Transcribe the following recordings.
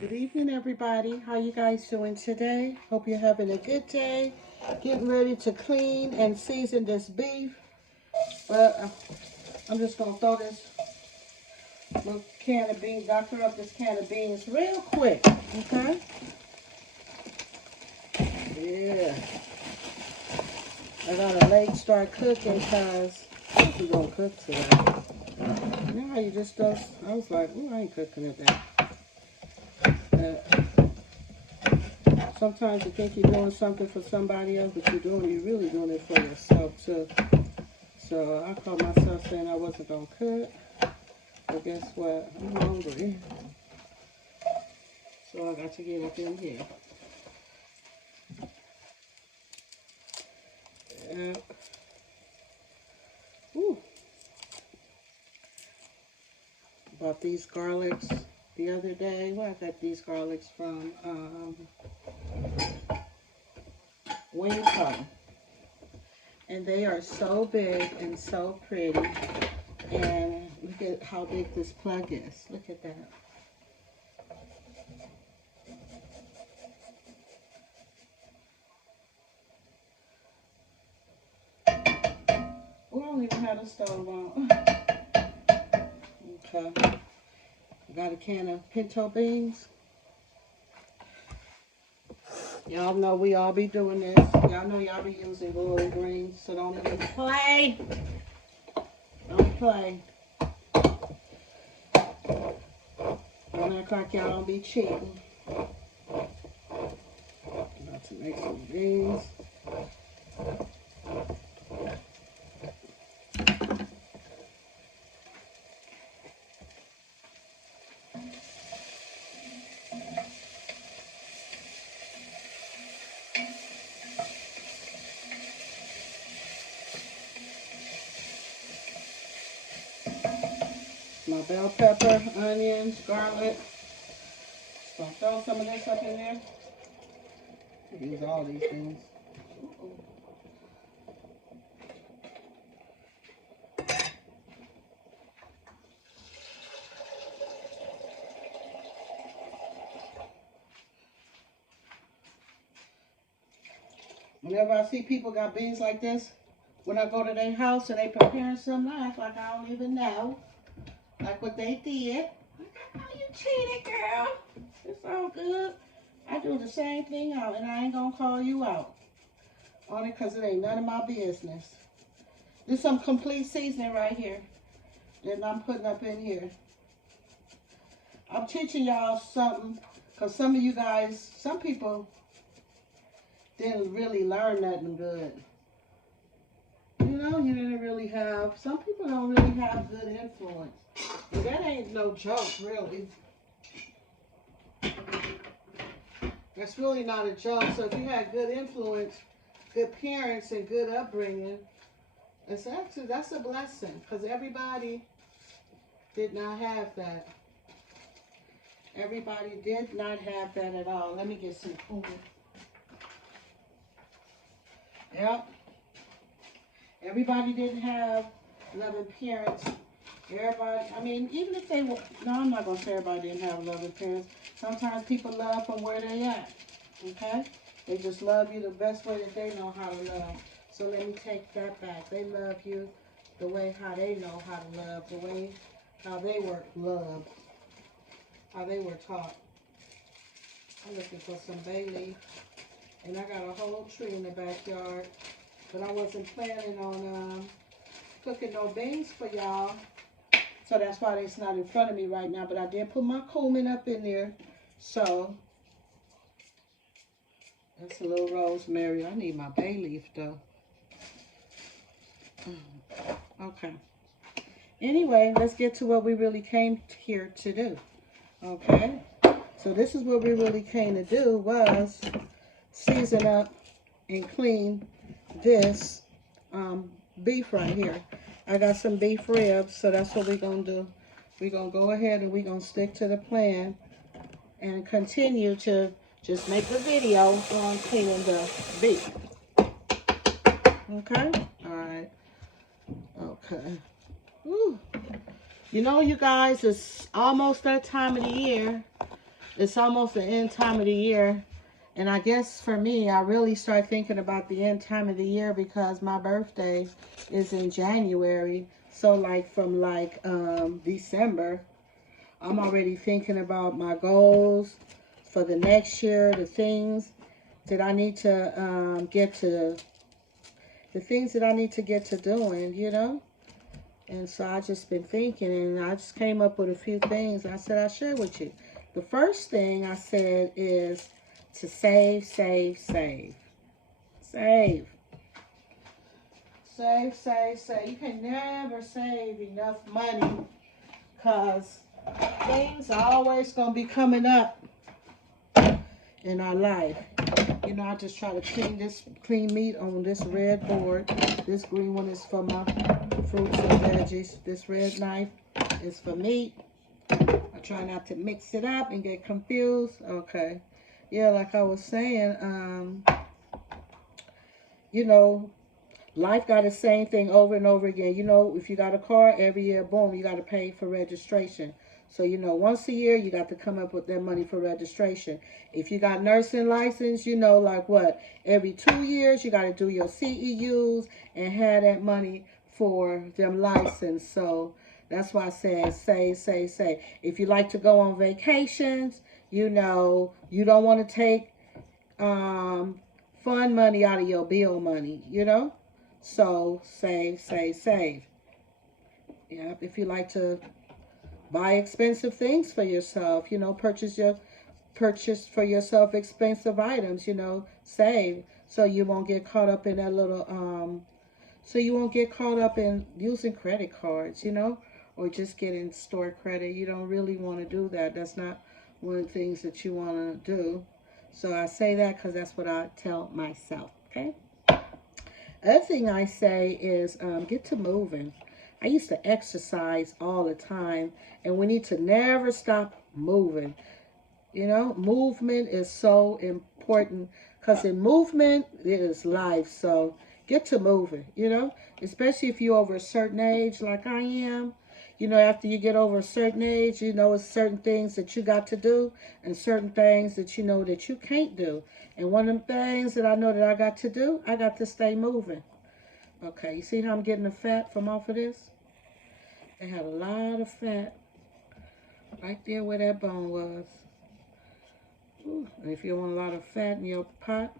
Good evening, everybody. How you guys doing today? Hope you're having a good day. Getting ready to clean and season this beef. But I'm just going to throw this little can of beans, doctor up this can of beans real quick. Okay? Yeah. I got a late start cooking because we're going to cook today. You know how you just throw, I was like, ooh, I ain't cooking today. Sometimes you think you're doing something for somebody else, but you're really doing it for yourself too. So I caught myself saying I wasn't gonna cook, but guess what? I'm hungry, so I got to get up in here. Yep. Ooh. Bought these garlics the other day. Where I got these garlics from? Wingco. And they are so big and so pretty. And look at how big this plug is. Look at that. We don't even have the stove on. Okay. Got a can of pinto beans. Y'all know we all be doing this. Y'all know y'all be using boiling greens, so don't even play. Don't play. Don't act like y'all don't be cheating. About to make some beans. My bell pepper, onions, garlic. So I'll throw some of this up in there. Use all these things. Whenever I see people got beans like this, when I go to their house and they preparing something, I act like I don't even know. Like what they did. Oh, you cheated, girl. It's all good. I do the same thing out, and I ain't gonna call you out on it because it ain't none of my business. This is some complete seasoning right here that I'm putting up in here. I'm teaching y'all something because some of you guys, some people didn't really learn nothing good. You know, you didn't really have, some people don't really have good influence. And that ain't no joke, really. That's really not a joke. So if you had good influence, good parents, and good upbringing, that's a blessing because everybody did not have that. Everybody did not have that at all. Let me get some food. Yep. Everybody didn't have loving parents. Everybody, I mean, even if they were, no, I'm not going to say everybody didn't have loving parents. Sometimes people love from where they at, okay? They just love you the best way that they know how to love. So let me take that back. They love you the way how they know how to love, the way how they were loved, how they were taught. I'm looking for some bay leaf, and I got a whole tree in the backyard, but I wasn't planning on cooking no beans for y'all. So that's why it's not in front of me right now. But I did put my cumin up in there. So that's a little rosemary. I need my bay leaf though. Okay. Anyway, let's get to what we really came here to do. Okay. So this is what we really came to do was season up and clean this beef right here. I got some beef ribs, so that's what we're going to do. We're going to go ahead and we're going to stick to the plan and continue to just make the video on cleaning the beef. Okay? All right. Okay. Whew. You know, you guys, it's almost that time of the year It's almost the end time of the year. And I guess for me, I really start thinking about the end time of the year because my birthday is in January. So like from like December, I'm already thinking about my goals for the next year, the things that I need to get to, the things that I need to get to doing, you know? And so I just been thinking, and I just came up with a few things I said I'll share with you. The first thing I said is to save, save, save. Save. Save, save, save. You can never save enough money because things are always going to be coming up in our life. You know, I just try to clean meat on this red board. This green one is for my fruits and veggies. This red knife is for meat. I try not to mix it up and get confused. Okay. Yeah, like I was saying, you know, life got the same thing over and over again. You know, if you got a car, every year, boom, you got to pay for registration. So, you know, once a year, you got to come up with that money for registration. If you got nursing license, you know, like what? Every 2 years, you got to do your CEUs and have that money for them license. So that's why I said save, save, save. If you like to go on vacations, you know, you don't want to take fun money out of your bill money, you know? So save, save, save. Yeah, if you like to buy expensive things for yourself, you know, purchase for yourself expensive items, you know, save so you won't get caught up in that little so you won't get caught up in using credit cards, you know, or just getting store credit. You don't really want to do that. That's not one of the things that you want to do. So I say that because that's what I tell myself, okay? Other thing I say is get to moving. I used to exercise all the time, and we need to never stop moving. You know, movement is so important because in movement it is life. So get to moving, you know, especially if you're over a certain age like I am. You know, after you get over a certain age, you know, it's certain things that you got to do and certain things that you know that you can't do. And one of them things that I know that I got to do, I got to stay moving. Okay, you see how I'm getting the fat from off of this? They had a lot of fat right there where that bone was. Ooh, and if you want a lot of fat in your pot,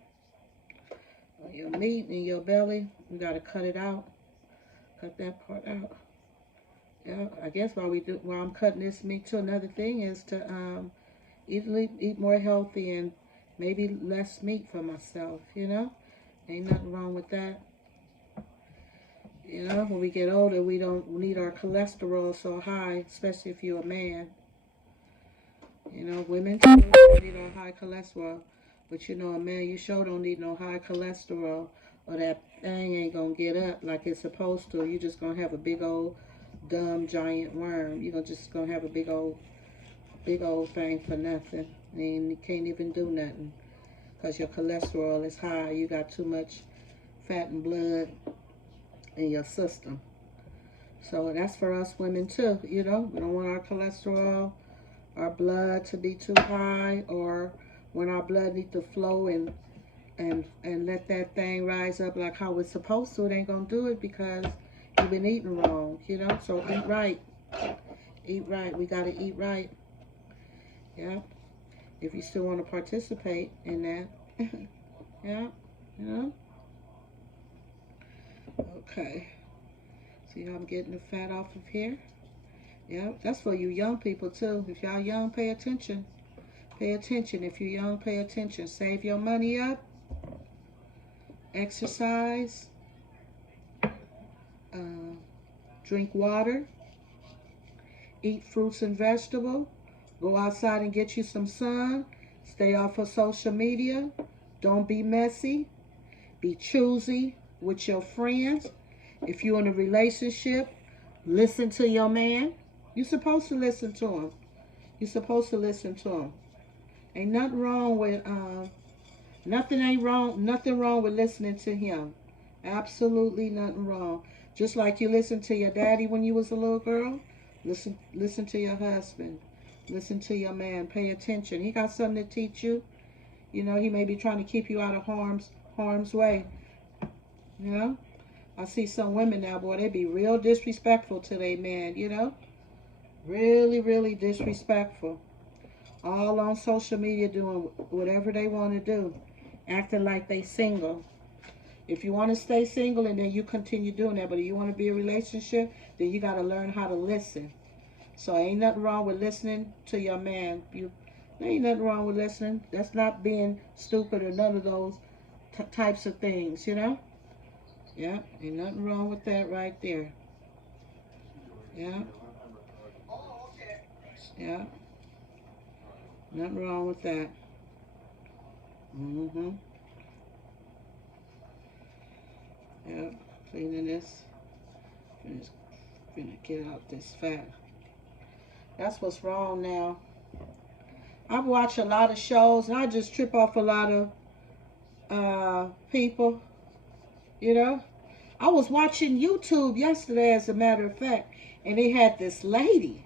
or your meat in your belly, you got to cut it out. Cut that part out. Yeah, I guess while I'm cutting this meat too, another thing is to eat more healthy and maybe less meat for myself, you know? Ain't nothing wrong with that. You know, when we get older, we don't need our cholesterol so high, especially if you're a man. You know, women too need our high cholesterol. But you know, a man, you sure don't need no high cholesterol or that thing ain't gonna get up like it's supposed to. You just gonna have a big old dumb giant worm. You're just gonna have a big old thing for nothing. And you can't even do nothing because your cholesterol is high. You got too much fat and blood in your system. So that's for us women too, you know. We don't want our cholesterol, our blood to be too high, or when our blood needs to flow and let that thing rise up like how it's supposed to, it ain't gonna do it because you've been eating wrong, you know. So eat right. Eat right. We gotta eat right. Yeah. If you still want to participate in that. Yeah. You know? Okay. See how I'm getting the fat off of here? Yeah, that's for you young people too. If y'all young, pay attention. Pay attention. If you're young, pay attention. Save your money up. Exercise. Uh, drink water. Eat fruits and vegetables. Go outside and get you some sun. Stay off of social media. Don't be messy. Be choosy with your friends. If you're in a relationship, listen to your man. You're supposed to listen to him. You're supposed to listen to him. Ain't nothing wrong with nothing wrong with listening to him. Absolutely nothing wrong. Just like you listened to your daddy when you was a little girl, listen to your husband. Listen to your man. Pay attention. He got something to teach you. You know, he may be trying to keep you out of harm's way. You know, I see some women now, boy, they be real disrespectful to their man. You know, really, really disrespectful. All on social media doing whatever they want to do, acting like they single. If you want to stay single and then you continue doing that, but if you want to be in a relationship, then you got to learn how to listen. So ain't nothing wrong with listening to your man. There ain't nothing wrong with listening. That's not being stupid or none of those types of things, you know? Yeah, ain't nothing wrong with that right there. Yeah, yeah, nothing wrong with that. Mm-hmm. Yeah, cleaning this. Finna get out this fat. That's what's wrong now. I watch a lot of shows and I just trip off a lot of people, you know. I was watching YouTube yesterday, as a matter of fact, and they had this lady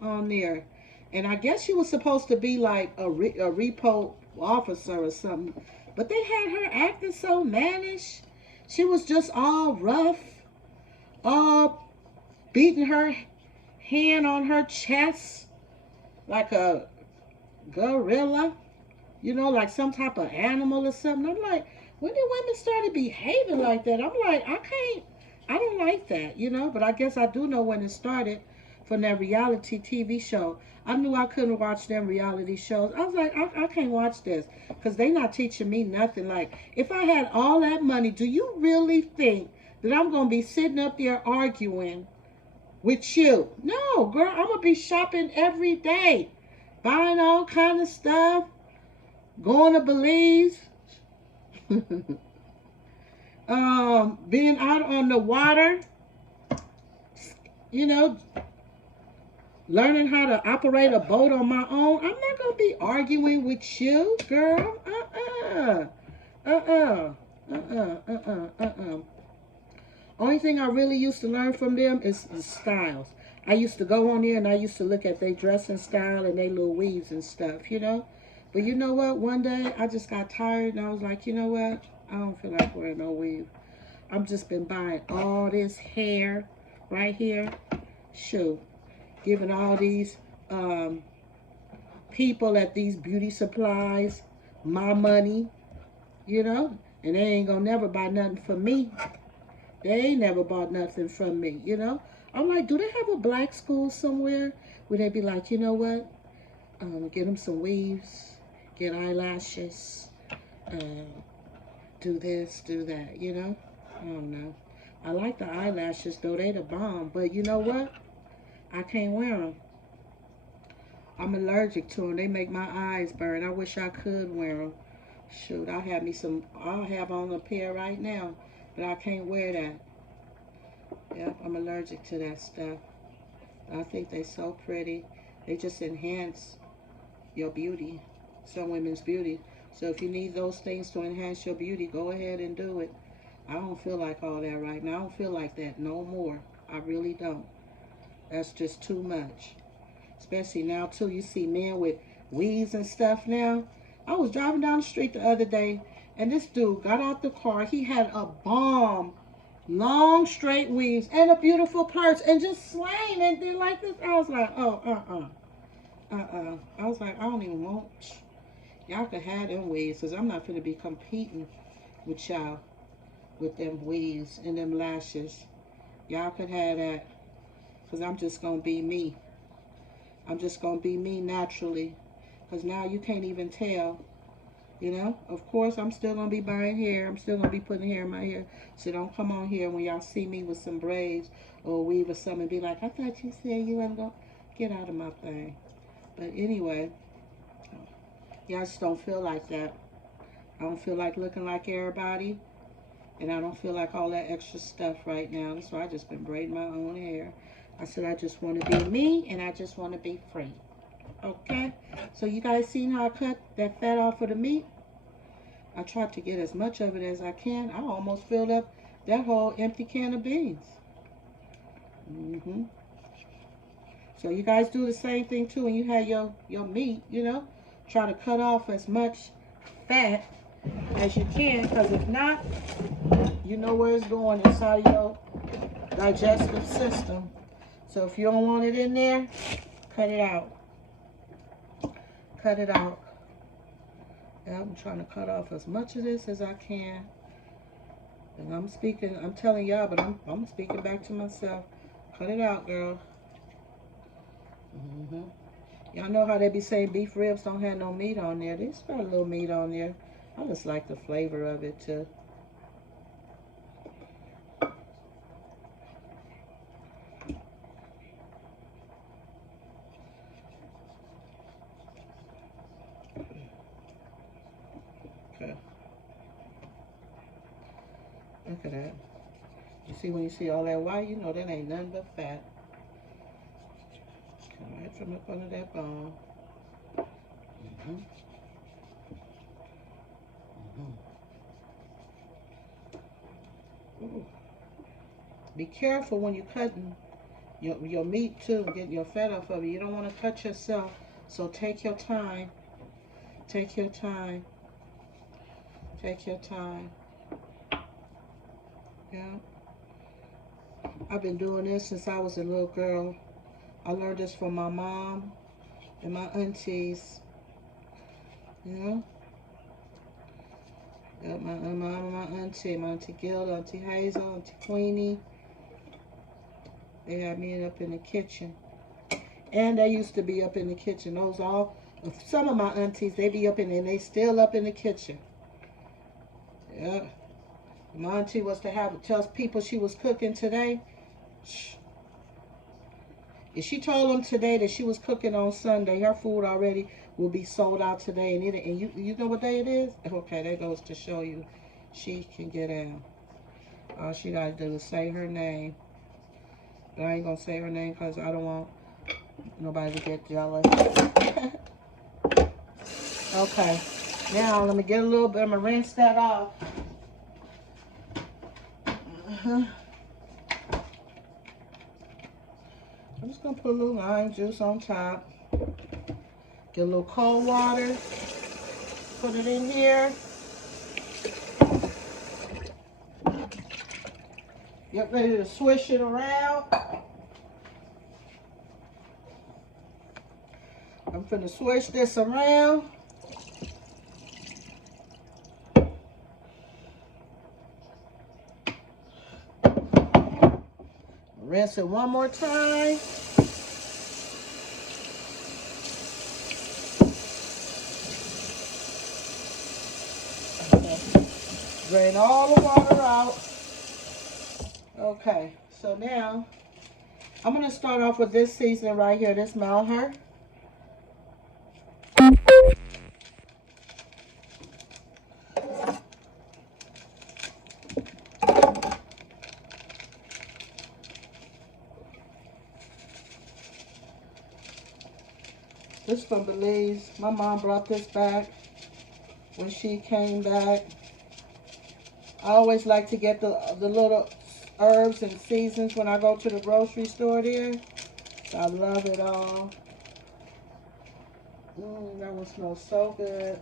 on there, and I guess she was supposed to be like a repo officer or something, but they had her acting so mannish. She was just all rough, all beating her hand on her chest like a gorilla, you know, like some type of animal or something. I'm like, when did women started behaving like that? I'm like, I don't like that, you know. But I guess I do know when it started from that reality TV show. I knew I couldn't watch them reality shows. I was like, I can't watch this because they not teaching me nothing. Like, if I had all that money, do you really think that I'm gonna be sitting up there arguing with you? No, girl, I'm gonna be shopping every day, buying all kind of stuff, going to Belize, being out on the water, you know, learning how to operate a boat on my own. I'm not gonna be arguing with you, girl. Uh-uh. Uh-uh. Only thing I really used to learn from them is the styles. I used to go on there and I used to look at their dressing style and their little weaves and stuff, you know. But you know what? One day I just got tired and I was like, you know what? I don't feel like wearing no weave. I've just been buying all this hair right here. Shoot. Giving all these um, people at these beauty supplies my money, you know. And they ain't gonna never buy nothing for me. They ain't never bought nothing from me, you know. I'm like, do they have a black school somewhere where they be like, you know what? Get them some weaves, get eyelashes, do this, do that, you know. I don't know. I like the eyelashes though, they the bomb. But you know what? I can't wear them. I'm allergic to them. They make my eyes burn. I wish I could wear them. Shoot, I have me some. I'll have on a pair right now, but I can't wear that. Yep, I'm allergic to that stuff. I think they so pretty. They just enhance your beauty, some women's beauty. So if you need those things to enhance your beauty, go ahead and do it. I don't feel like all that right now. I don't feel like that no more. I really don't. That's just too much. Especially now too, you see men with weaves and stuff now. I was driving down the street the other day and this dude got out the car. He had a bomb, long straight weaves and a beautiful purse and just slaying and did like this. I was like, oh, I was like, I don't even want. Y'all could have them weaves because I'm not going to be competing with y'all with them weaves and them lashes. Y'all could have that because I'm just going to be me. I'm just going to be me naturally because now you can't even tell. You know, of course, I'm still going to be buying hair. I'm still going to be putting hair in my hair. So don't come on here when y'all see me with some braids or a weave or something and be like, I thought you said you wasn't going to get out of my thing. But anyway, yeah, I just don't feel like that. I don't feel like looking like everybody. And I don't feel like all that extra stuff right now. So I just been braiding my own hair. I said I just want to be me and I just want to be free. Okay? So you guys seen how I cut that fat off of the meat? I tried to get as much of it as I can. I almost filled up that whole empty can of beans. So you guys do the same thing too when you have your meat, you know. Try to cut off as much fat as you can, because if not, you know where it's going inside of your digestive system. So if you don't want it in there, cut it out. Cut it out. Yeah, I'm trying to cut off as much of this as I can. And I'm telling y'all, but I'm speaking back to myself. Cut it out, girl. Y'all know how they be saying beef ribs don't have no meat on there. There's got a little meat on there. I just like the flavor of it too. Okay. Look at that. You see, when you see all that white, you know that ain't nothing but fat. Come right from up under that bone. Ooh. Be careful when you're cutting your meat too, getting your fat off of it. You don't want to cut yourself, so take your time. Take your time. Take your time. Yeah. I've been doing this since I was a little girl. I learned this from my mom and my aunties. You know? Yeah, my mom and my auntie Gilda, Auntie Hazel, Auntie Queenie. They had me up in the kitchen. And they used to be up in the kitchen. Some of my aunties, they be up in there and they still up in the kitchen. Yeah. My auntie was to tell people she was cooking today. If she told them today that she was cooking on Sunday, her food already will be sold out today. And you know what day it is? Okay, that goes to show you she can get in. All she got to do is say her name. But I ain't going to say her name because I don't want nobody to get jealous. Okay. Now, let me get a little bit. I'm going to rinse that off. I'm just going to put a little lime juice on top. Get a little cold water. Put it in here. Get ready to swish it around. I'm finna swish this around. Rinse it one more time. Okay. Drain all the water out. Okay, so now I'm gonna start off with this seasoning right here, this Malheur. This from Belize. My mom brought this back when she came back. I always like to get the little herbs and seasons when I go to the grocery store there. I love it all. That one smells so good.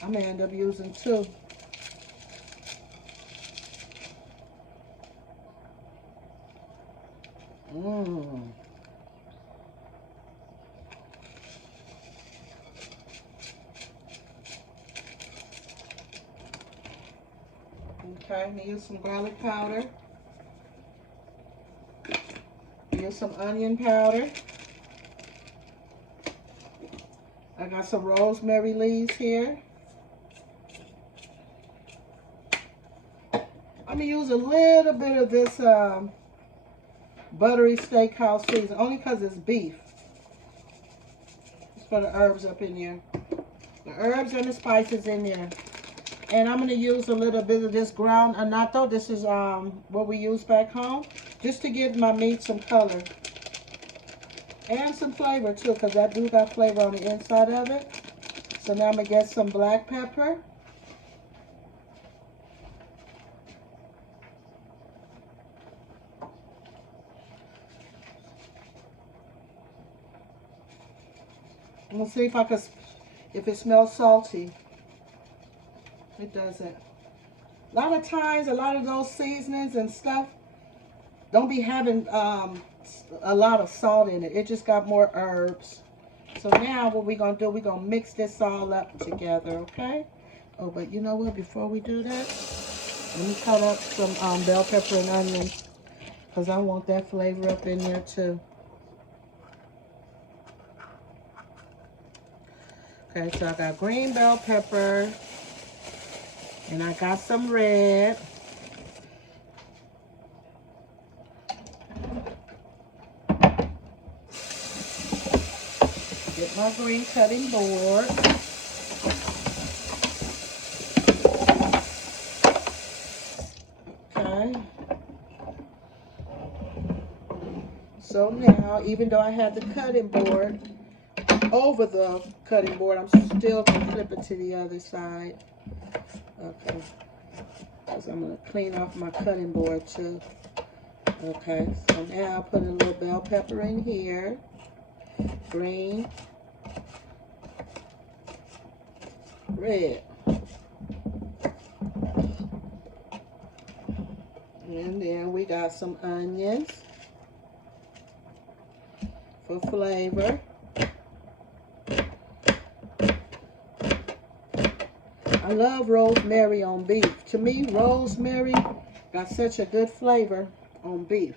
I may end up using two. Okay, I'm gonna use some garlic powder. Use some onion powder. I got some rosemary leaves here. I'm gonna use a little bit of this buttery steakhouse season, only because it's beef. Let's put the herbs up in there. The herbs and the spices in there. And I'm going to use a little bit of this ground annatto. This is what we use back home. Just to give my meat some color. And some flavor too, because I do got flavor on the inside of it. So now I'm going to get some black pepper. I'm gonna see if I can, if it smells salty. It doesn't. A lot of times, a lot of those seasonings and stuff don't be having a lot of salt in it. It just got more herbs. So now what we're going to do, we're going to mix this all up together, okay? Oh, but you know what? Before we do that, let me cut up some bell pepper and onion because I want that flavor up in there too. Okay, so I got green bell pepper and I got some red. Get my green cutting board. Okay. So now, even though I have the cutting board over the cutting board, I'm still going to flip it to the other side. Okay. Because I'm going to clean off my cutting board too. Okay. So now I'll put a little bell pepper in here. Green. Red. And then we got some onions for flavor. I love rosemary on beef. To me, rosemary got such a good flavor on beef.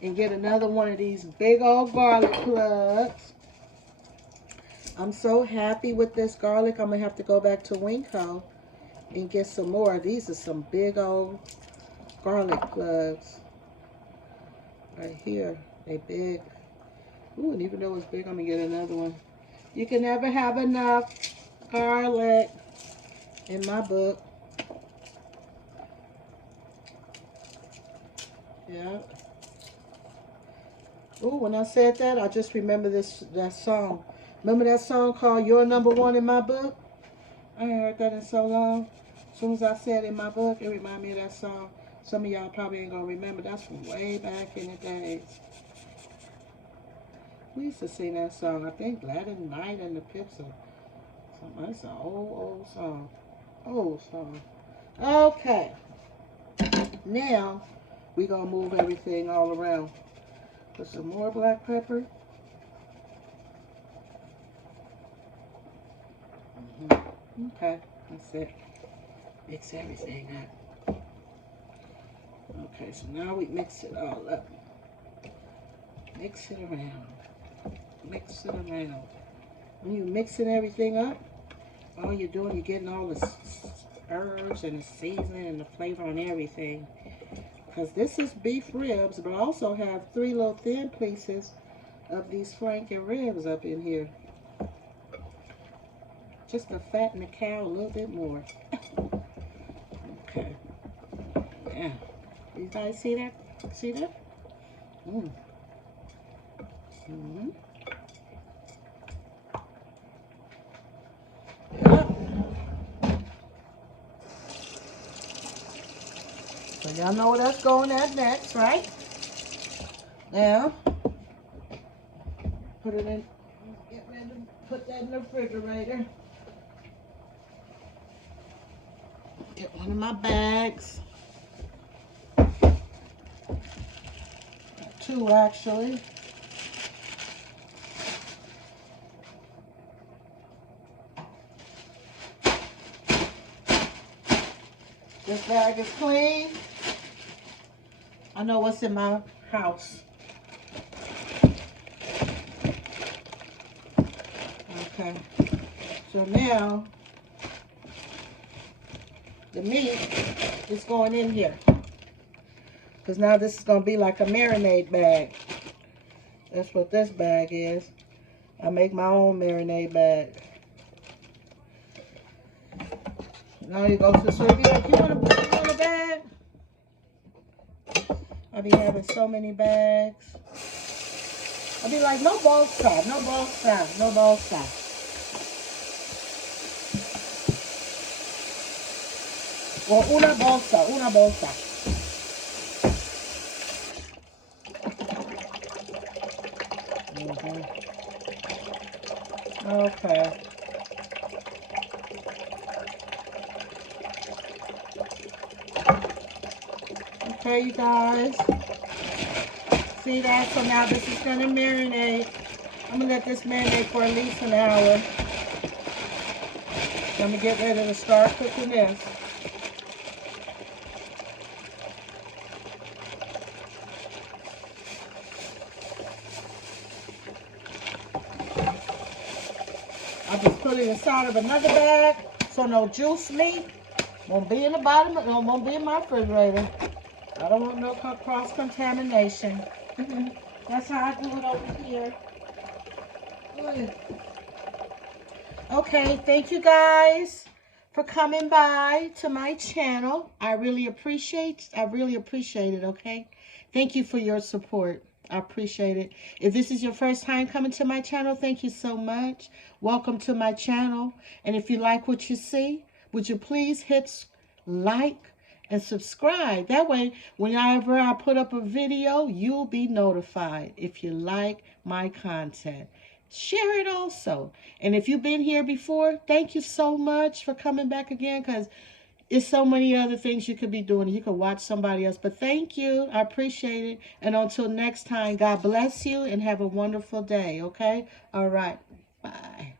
And get another one of these big old garlic cloves. I'm so happy with this garlic. I'm going to have to go back to Winco and get some more. These are some big old garlic cloves. Right here. They big. Ooh, and even though it's big, I'm going to get another one. You can never have enough garlic in my book. Yeah. Ooh, when I said that, I just remember that song. Remember that song called You're Number One in My Book? I ain't heard that in so long. As soon as I said in my book, it reminded me of that song. Some of y'all probably ain't going to remember. That's from way back in the days. We used to sing that song. I think Gladys Knight and the Pips or something. That's an old song. Old song. Okay. Now, we're going to move everything all around. Put some more black pepper. Okay, that's it. Mix everything up. Okay, so now we mix it all up. Mix it around. Mix it around. When you're mixing everything up, all you're doing, you're getting all the herbs and the seasoning and the flavor on everything. Because this is beef ribs, but I also have 3 little thin pieces of these flanking ribs up in here. Just to fatten the cow a little bit more. Okay. Yeah. You guys see that? See that? Mm. Mm-hmm. Yep. So y'all know where that's going at next, right? Now, put it in. Get ready to put that in the refrigerator. Get one of my bags. 2 actually. This bag is clean. I know what's in my house. Okay. So now, the meat is going in here. Because now this is going to be like a marinade bag. That's what this bag is. I make my own marinade bag. Now you go to Sylvia, if you want to put it in a bag. I be having so many bags. I be like, no bolsa, no bolsa, no bolsa. Or una bolsa, una bolsa. Okay. Okay, you guys. See that? So now this is going to marinate. I'm going to let this marinate for at least an hour. I'm going to get ready to start cooking this. I just put it inside of another bag so no juice leak won't be in the bottom, won't be in my refrigerator. I don't want no cross contamination. That's how I do it over here. Okay, thank you guys for coming by to my channel. I really appreciate it, okay? Thank you for your support. I appreciate it. If this is your first time coming to my channel, thank you so much. Welcome to my channel. And if you like what you see, would you please hit like and subscribe? That way, whenever I put up a video, you'll be notified if you like my content. Share it also. And if you've been here before, thank you so much for coming back again, because it's so many other things you could be doing. You could watch somebody else. But thank you. I appreciate it. And until next time, God bless you and have a wonderful day, okay? All right. Bye.